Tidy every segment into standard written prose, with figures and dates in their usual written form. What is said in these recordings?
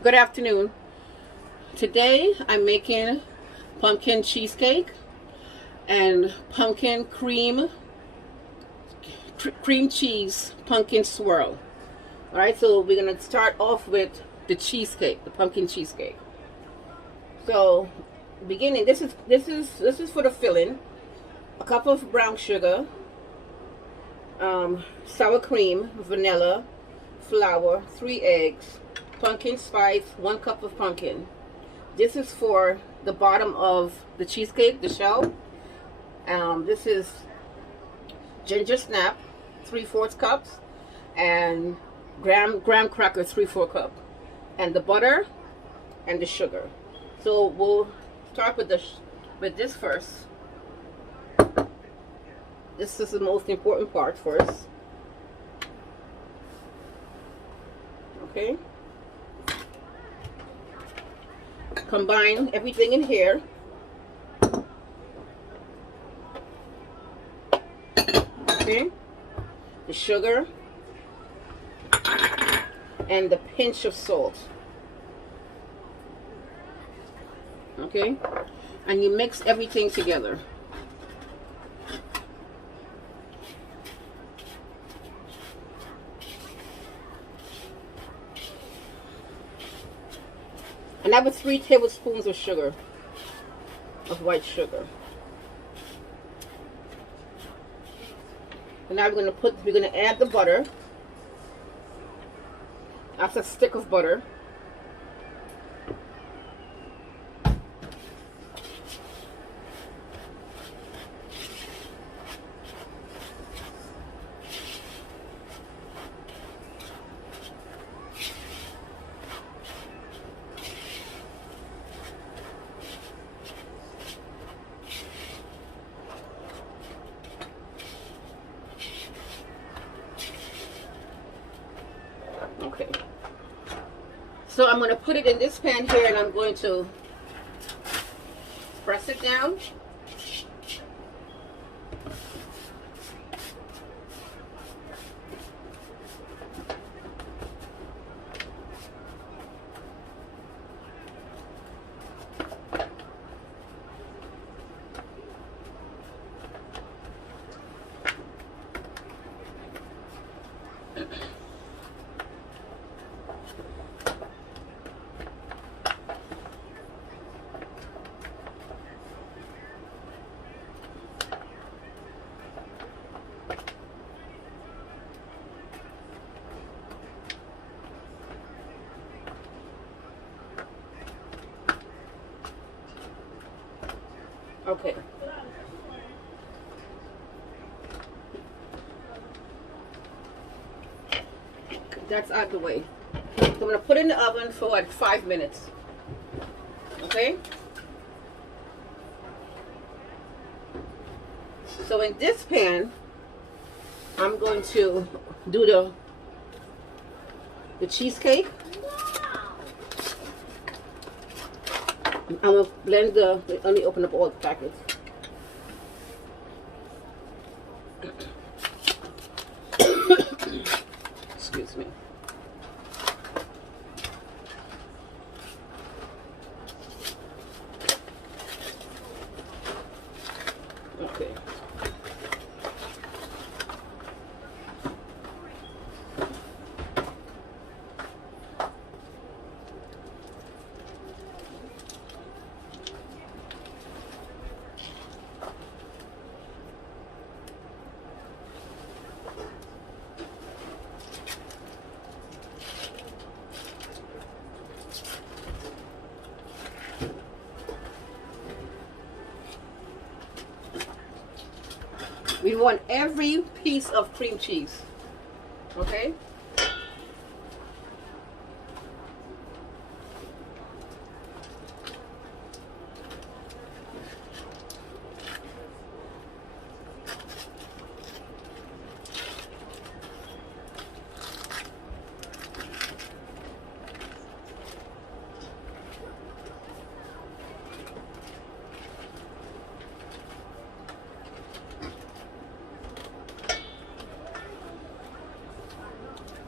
Good afternoon. Today I'm making pumpkin cheesecake and pumpkin cream cheese pumpkin swirl. All right, so we're gonna start off with the cheesecake, the pumpkin cheesecake. So, beginning, this is for the filling. A cup of brown sugar, sour cream, vanilla, flour, 3 eggs, pumpkin spice, 1 cup of pumpkin. This is for the bottom of the cheesecake, the shell. This is ginger snap, 3/4 cups, and graham cracker, 3/4 cup, and the butter and the sugar. So we'll start with this first. This is the most important part first. Okay. Combine everything in here. Okay. The sugar and the pinch of salt. Okay. And you mix everything together. And I have 3 tablespoons of sugar, of white sugar. And now we're gonna add the butter. That's a stick of butter. Okay, so I'm going to put it in this pan here, and I'm going to press it down. Okay. That's out of the way. So I'm going to put it in the oven for like 5 minutes. Okay? So in this pan, I'm going to do the cheesecake. I'm going to blend let me open up all the packets. Excuse me. Okay. We want every piece of cream cheese. Okay?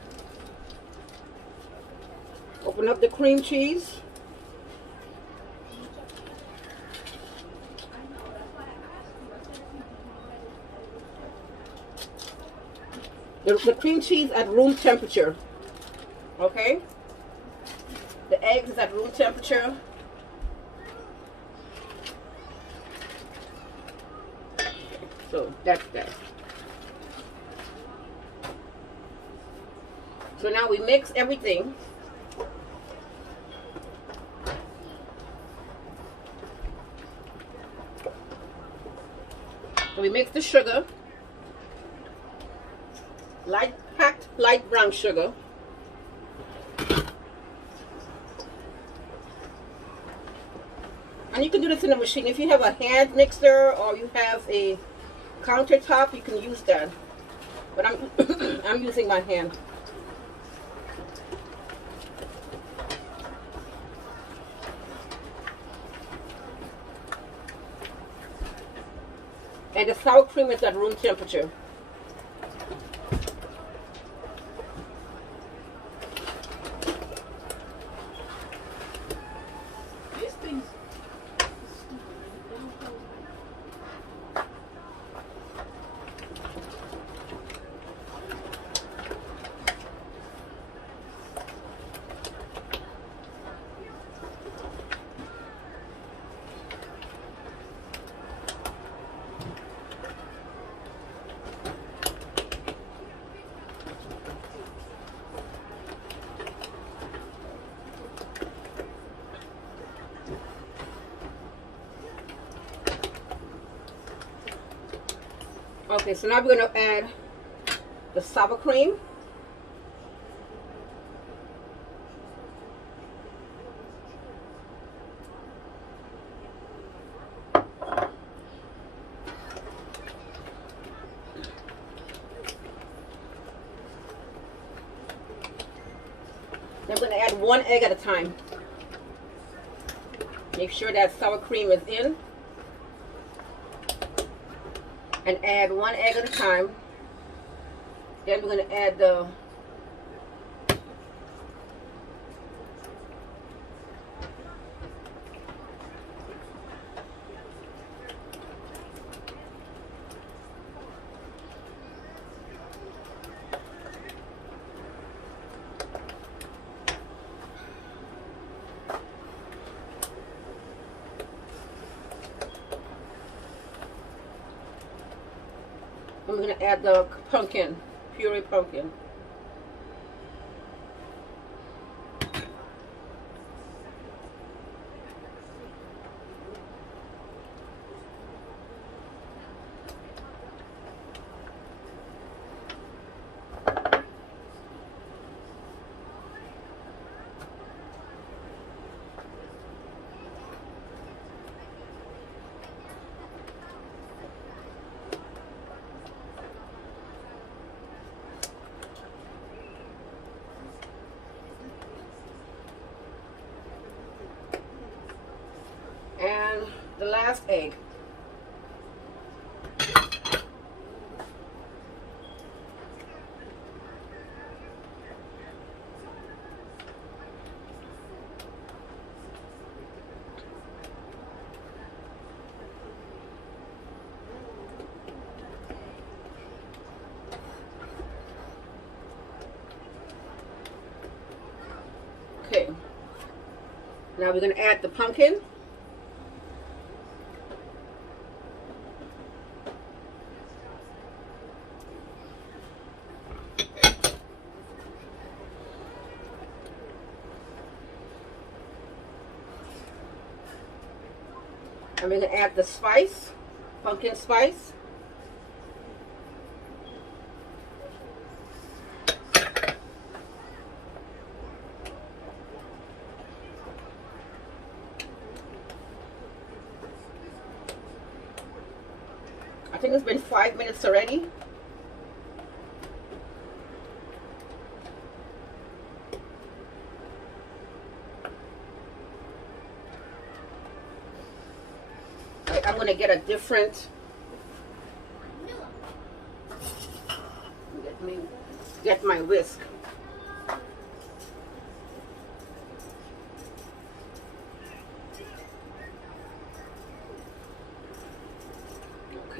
Open up the cream cheese. The cream cheese at room temperature. Okay? The eggs is at room temperature. Okay, so that's that. So now we mix everything. So we mix the sugar. Packed light brown sugar. And you can do this in a machine. If you have a hand mixer or you have a countertop, you can use that. But I'm using my hand. And the sour cream is at room temperature. Okay, so now we're going to add the sour cream. I'm going to add one egg at a time. Make sure that sour cream is in. And add one egg at a time. Then we're going to add the I'm going to add the pumpkin, puree pumpkin. And the last egg. Okay. Now we're going to add the pumpkin. And we're going to add the spice, pumpkin spice. I think it's been 5 minutes already. I'm going to get a different, get my whisk.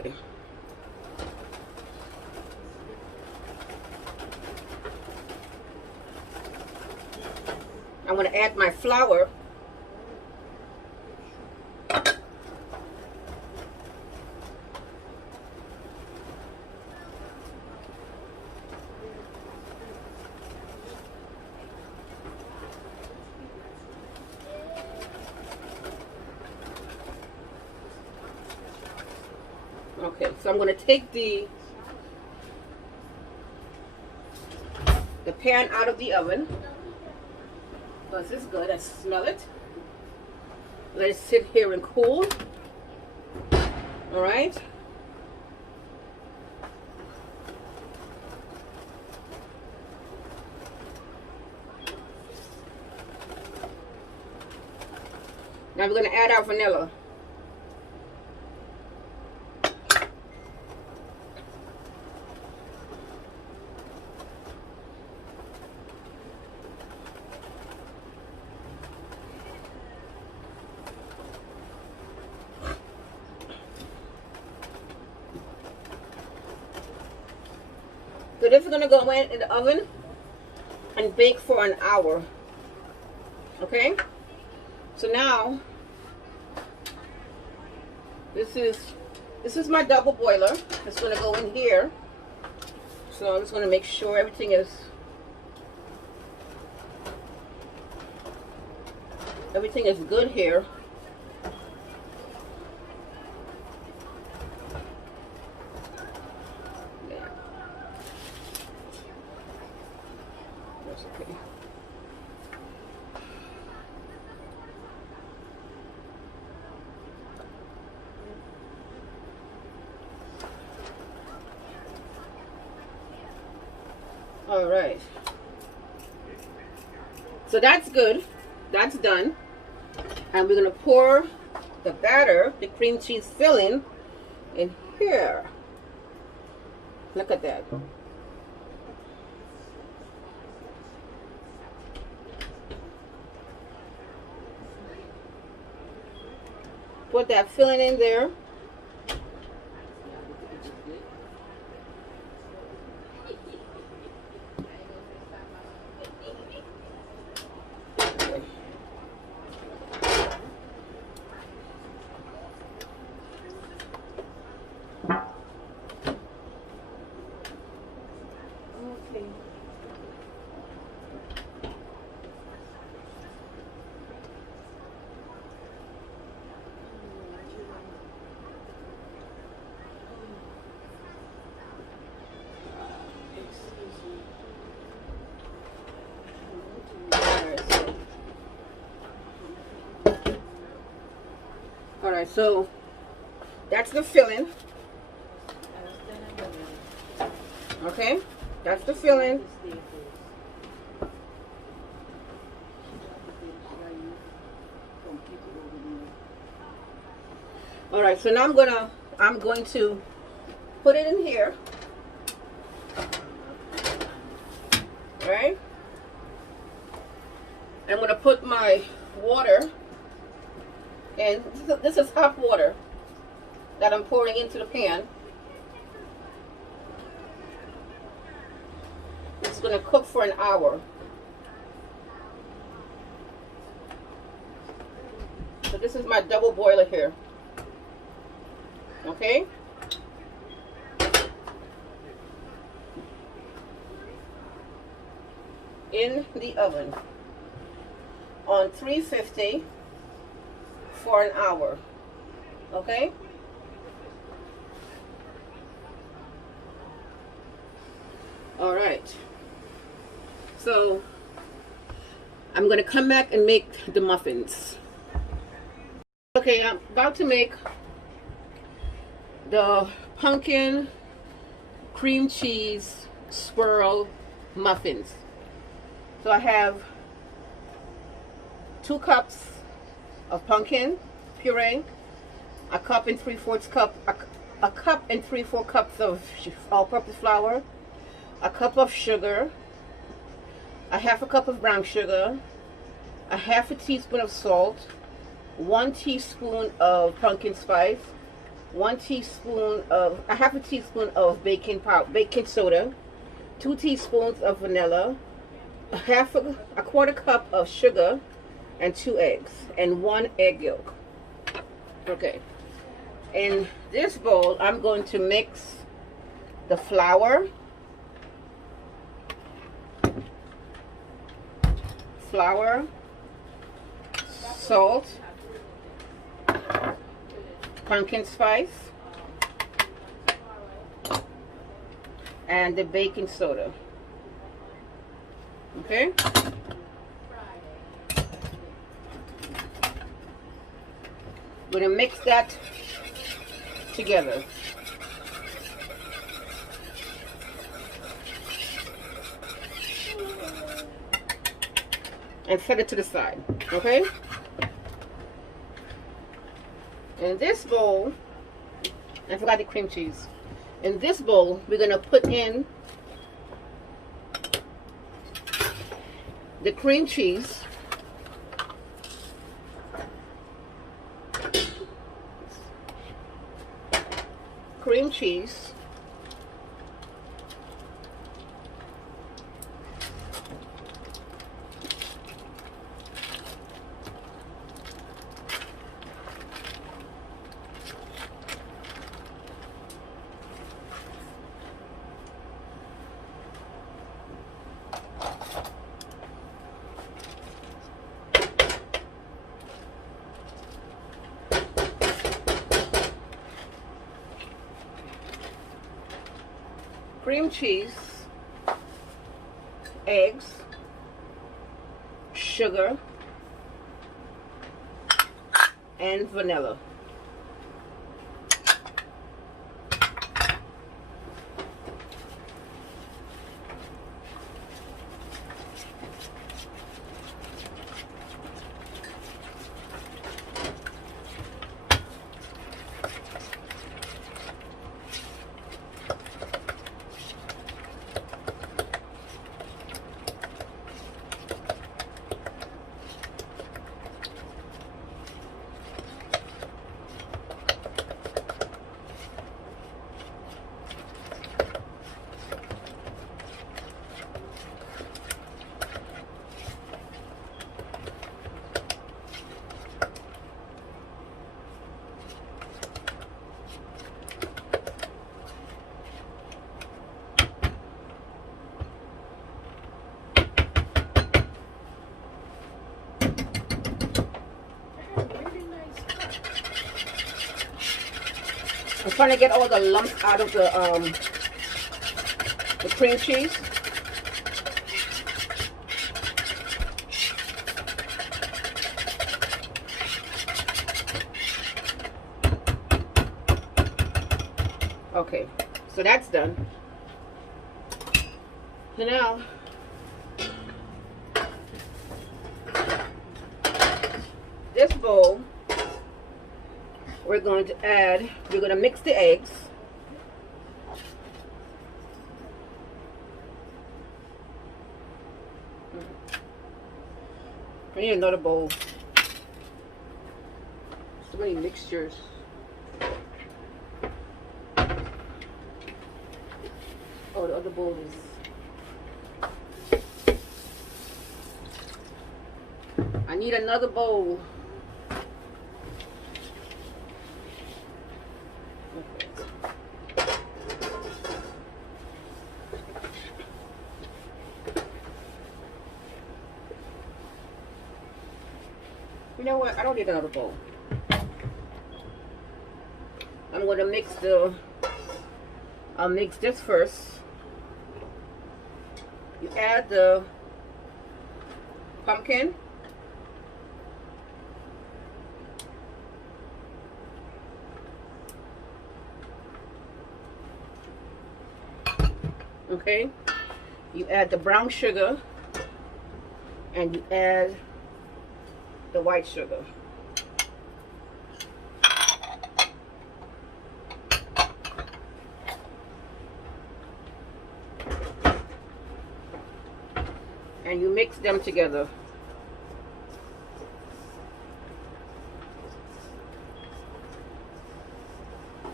Okay. I'm going to add my flour. Okay, so I'm going to take the pan out of the oven. This is good. I smell it. Let it sit here and cool. All right. Now we're going to add our vanilla. So this is going to go in the oven and bake for an hour. Okay? So now this is my double boiler. It's going to go in here. So I'm just going to make sure everything is good here. Okay. All right. So that's good. That's done. And we're going to pour the batter, the cream cheese filling, in here. Look at that. Put that filling in there. Alright, so that's the filling. Okay, that's the filling. Alright, so now I'm going to put it in here. Alright. I'm going to put my water in. This is hot water that I'm pouring into the pan. It's going to cook for an hour. So this is my double boiler here. Okay? In the oven on 350 for an hour. Okay? All right. So I'm going to come back and make the muffins. Okay, I'm about to make the pumpkin cream cheese swirl muffins. So I have 2 cups of pumpkin puree, a cup and 3/4 cup, a cup and 3/4 cups of all-purpose flour, a cup of sugar, a half a cup of brown sugar, a half a teaspoon of salt, 1 teaspoon of pumpkin spice, 1 teaspoon of, a half a teaspoon of baking powder, baking soda, 2 teaspoons of vanilla, a quarter cup of sugar, and 2 eggs, and 1 egg yolk. Okay. In this bowl, I'm going to mix the flour, salt, pumpkin spice, and the baking soda. Okay? We're going to mix that together. And set it to the side. Okay? In this bowl, I forgot the cream cheese. In this bowl, we're going to put in the cream cheese, eggs, sugar, and vanilla. I'm trying to get all the lumps out of the cream cheese. Okay, so that's done. So now, this bowl, we're going to mix the eggs. I need another bowl. So many mixtures. Oh, the other bowl is... I need another bowl. You know what? I don't need another bowl. I'm going to mix I'll mix this first. You add the pumpkin. Okay. You add the brown sugar. And you add the white sugar. And you mix them together.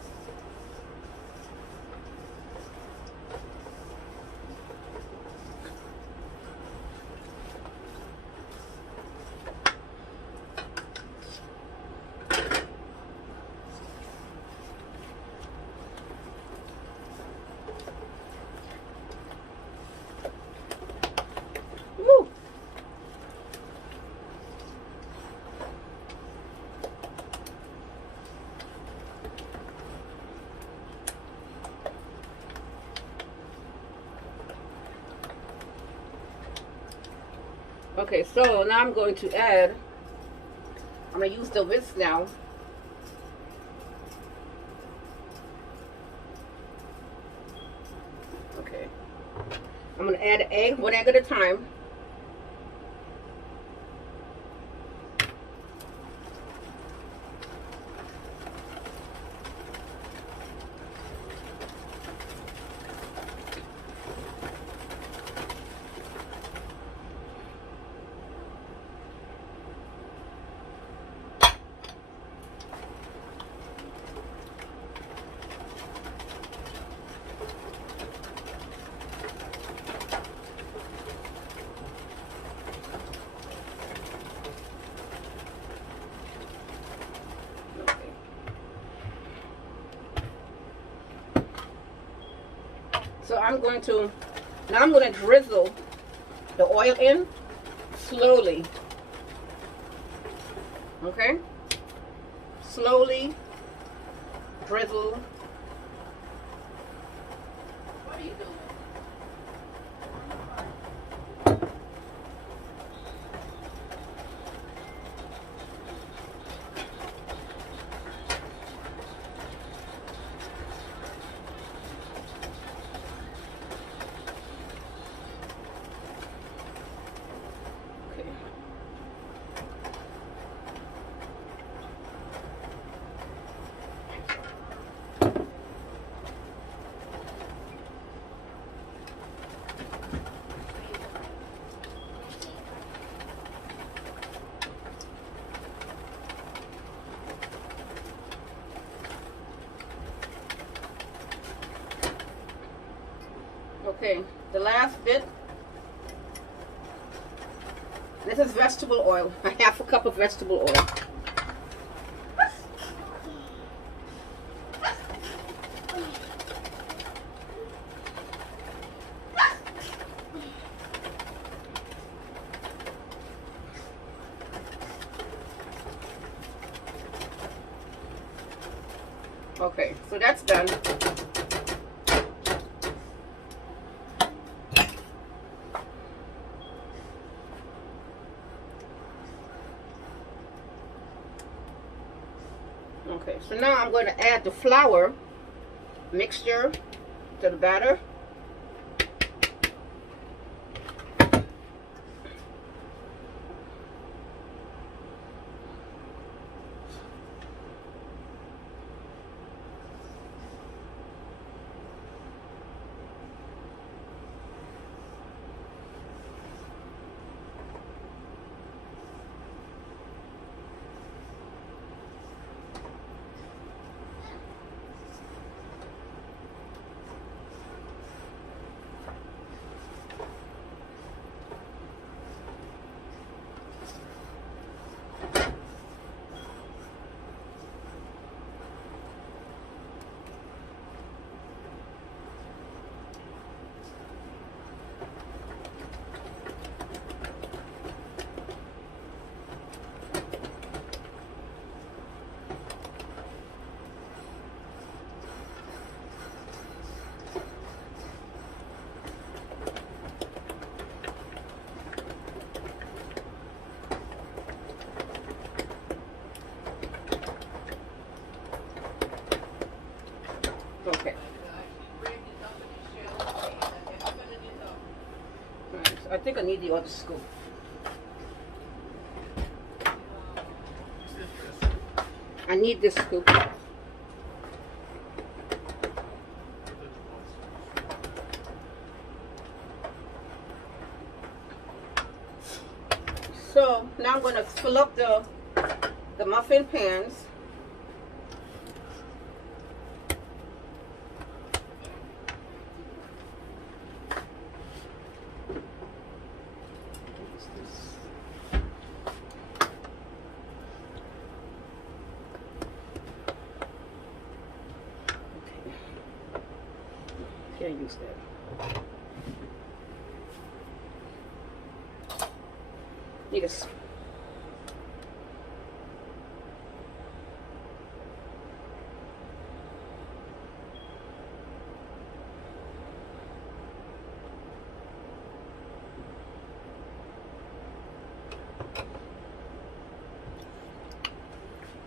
Okay, so now I'm going to add, I'm going to use the whisk now. Okay. I'm going to add an egg, one egg at a time. So I'm going to drizzle the oil in slowly. Okay? Slowly drizzle. What are you doing? Okay, the last bit. This is vegetable oil. A half a cup of vegetable oil. Okay, so that's done. Okay, so now I'm going to add the flour mixture to the batter. Okay. Right, so I think I need the other scoop. I need this scoop. So now I'm going to fill up the muffin pans. Can't use that. Need a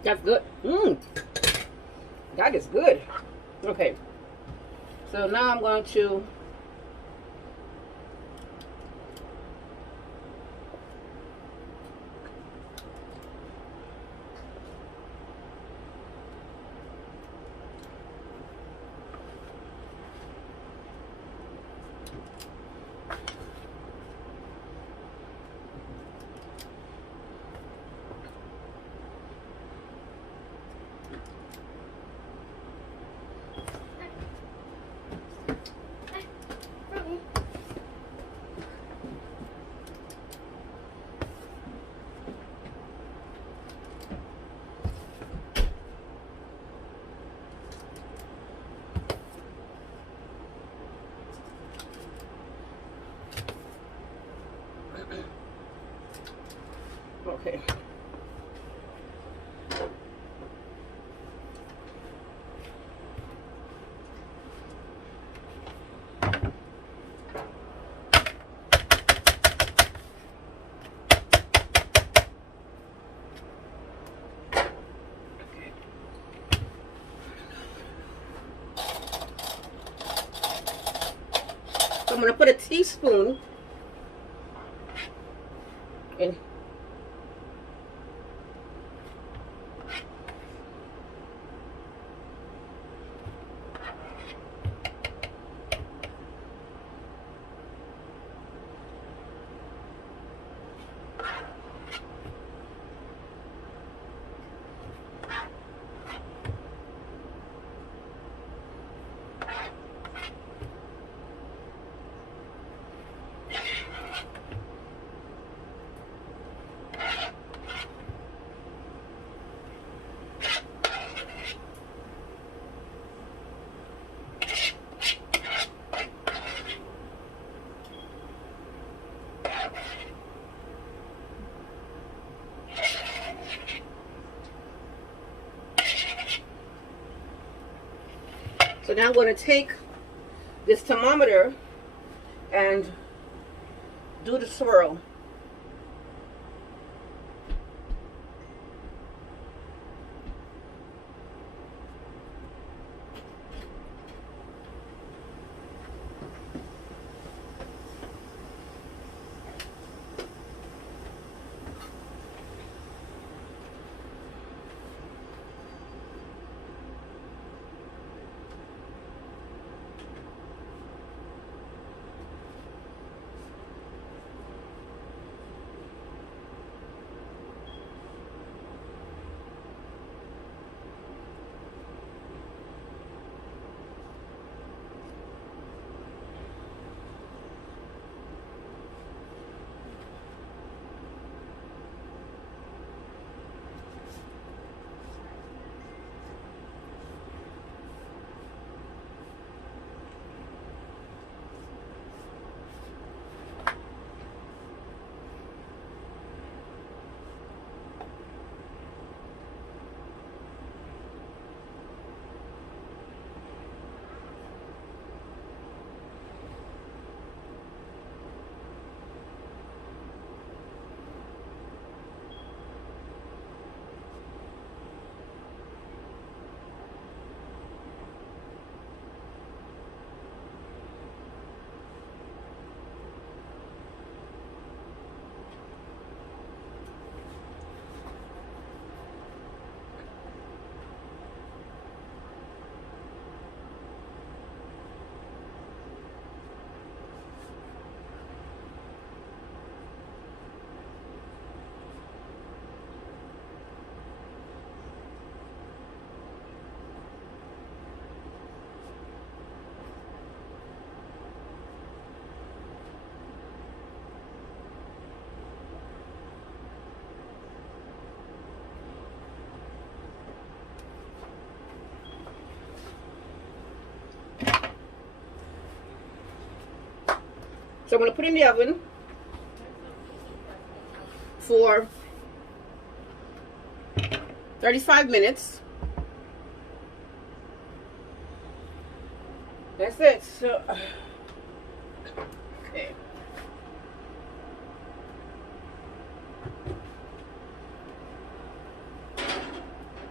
That's good. That is good. Okay. So now I'm going to okay. So I'm going to put a teaspoon in. So now I'm going to take this thermometer and do the swirl. So I'm going to put it in the oven for 35 minutes. That's it. So, okay.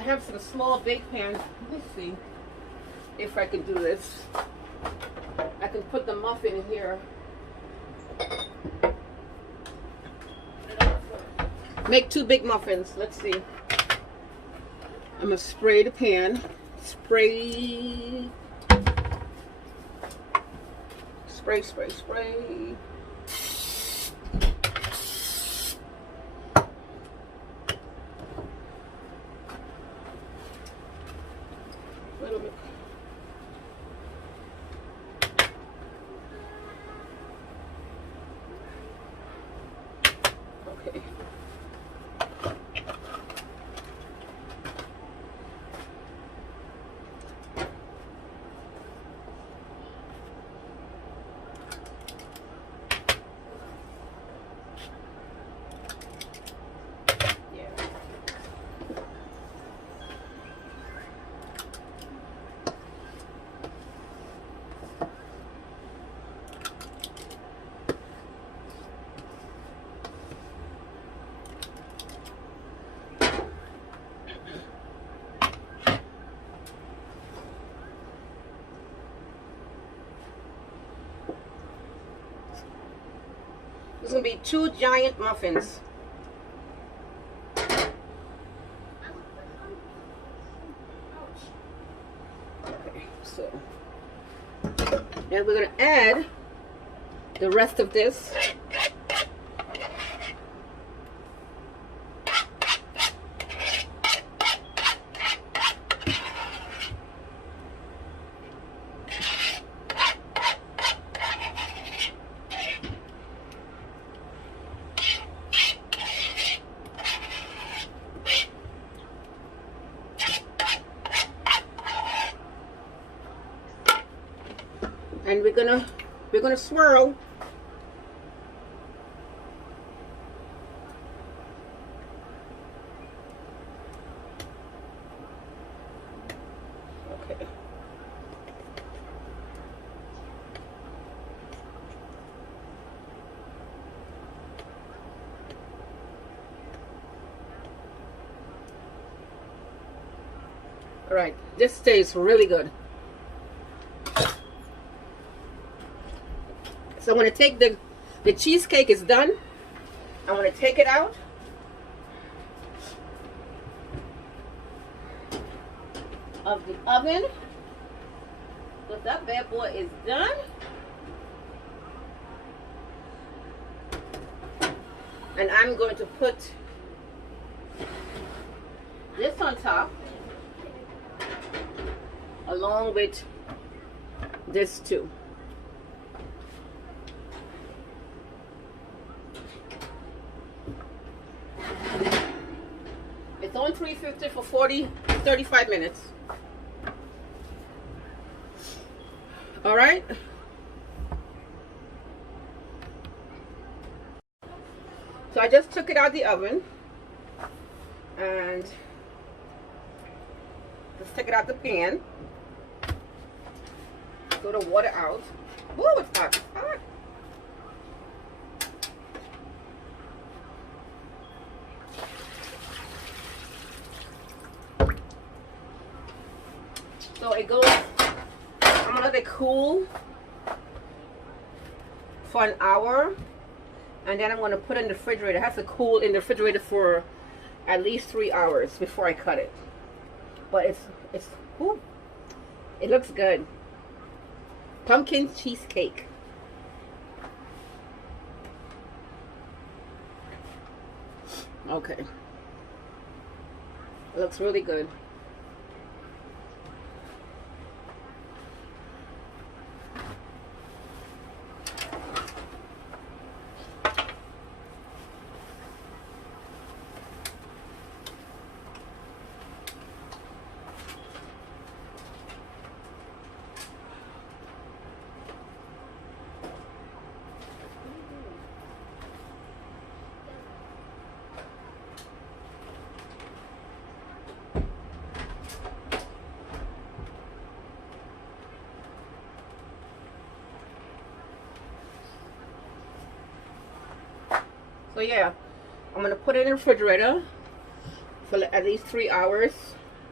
I have some small bake pans. Let's see if I can do this. I can put the muffin in here. Make 2 big muffins. Let's see. I'm gonna spray the pan. Spray. Spray, spray, spray. Okay. It's gonna be 2 giant muffins. Okay, so now we're gonna add the rest of this. And we're gonna swirl. Okay. All right, this tastes really good. So I'm going to take the cheesecake is done. I'm going to take it out. Of the oven. So that bad boy is done. And I'm going to put this on top. Along with this too. It's on 350 for 35 minutes. All right. So I just took it out of the oven and just take it out the pan. Throw the water out. Woo, it's hot. Hot. So it goes, I'm gonna let it cool for an hour, and then I'm gonna put it in the refrigerator. It has to cool in the refrigerator for at least 3 hours before I cut it. But whew, it looks good. Pumpkin cheesecake. Okay. It looks really good. So yeah, I'm gonna put it in the refrigerator for at least 3 hours,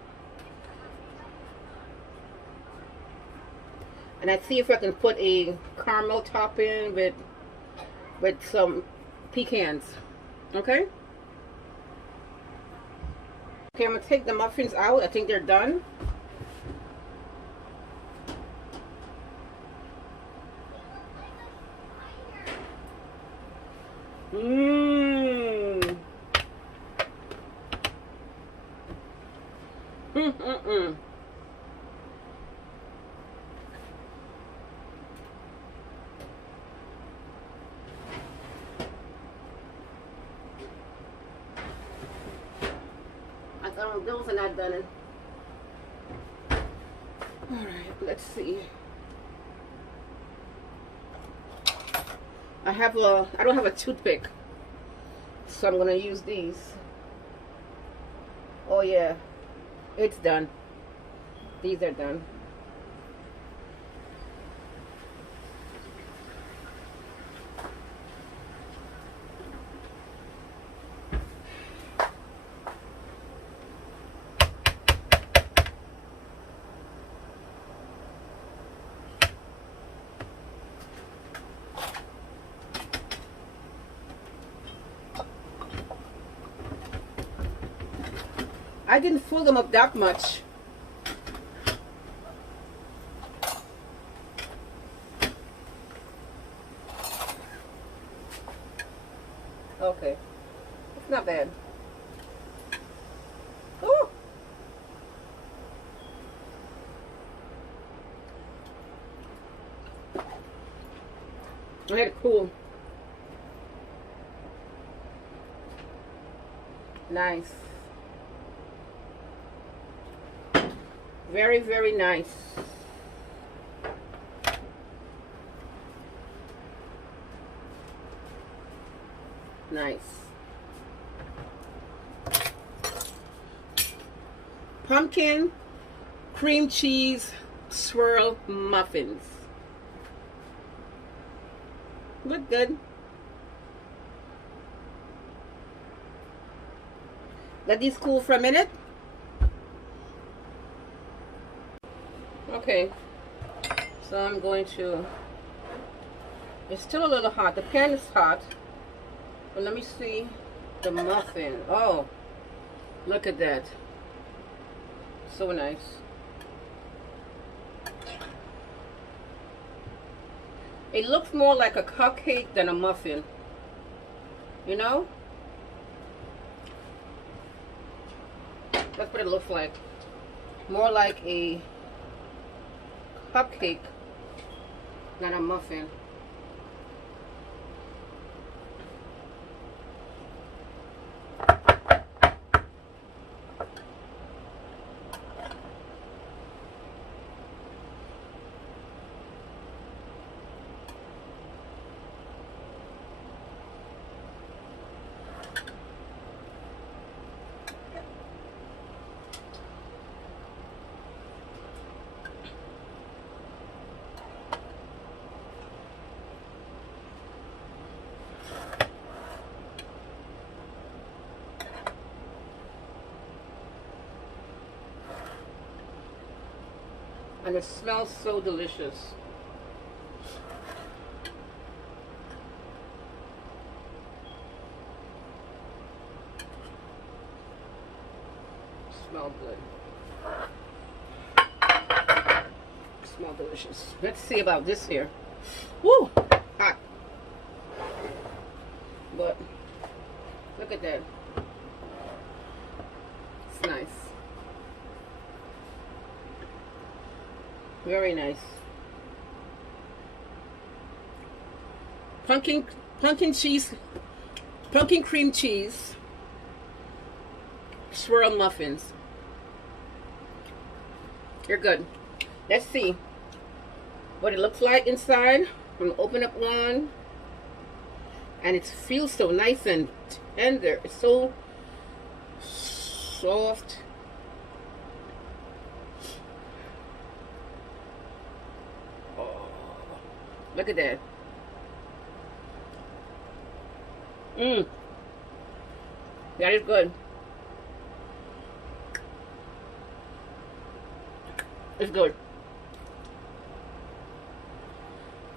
And I see if I can put a caramel topping with some pecans. Okay? Okay, I'm going to take the muffins out. I think they're done. Mmm. Mm-mm-mm. Those are not done. Alright, let's see. I don't have a toothpick, so I'm gonna use these. Oh yeah, it's done. These are done. I didn't fill them up that much. Okay, it's not bad. Oh, I had it cool. Nice. Very, very nice. Nice. Pumpkin cream cheese swirl muffins. Look good. Let these cool for a minute. Okay, so I'm going to, it's still a little hot. The pan is hot, but let me see the muffin. Oh, look at that. So nice. It looks more like a cupcake than a muffin, you know? That's what it looks like. More like a cupcake than a muffin. And it smells so delicious. Smell good. Smell delicious. Let's see about this here. Woo! Hot. But look at that. It's nice. Very nice. Pumpkin cream cheese swirl muffins. They're good. Let's see what it looks like inside. I'm gonna open up one, and it feels so nice and tender. It's so soft. Look at that. That is good. It's good.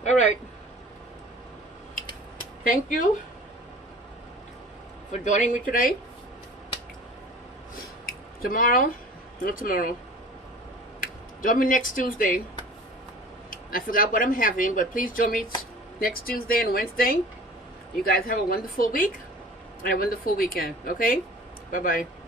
All right. Thank you for joining me today. Not tomorrow. Join me next Tuesday. I forgot what I'm having, but please join me next Tuesday and Wednesday. You guys have a wonderful week and a wonderful weekend. Okay? Bye-bye.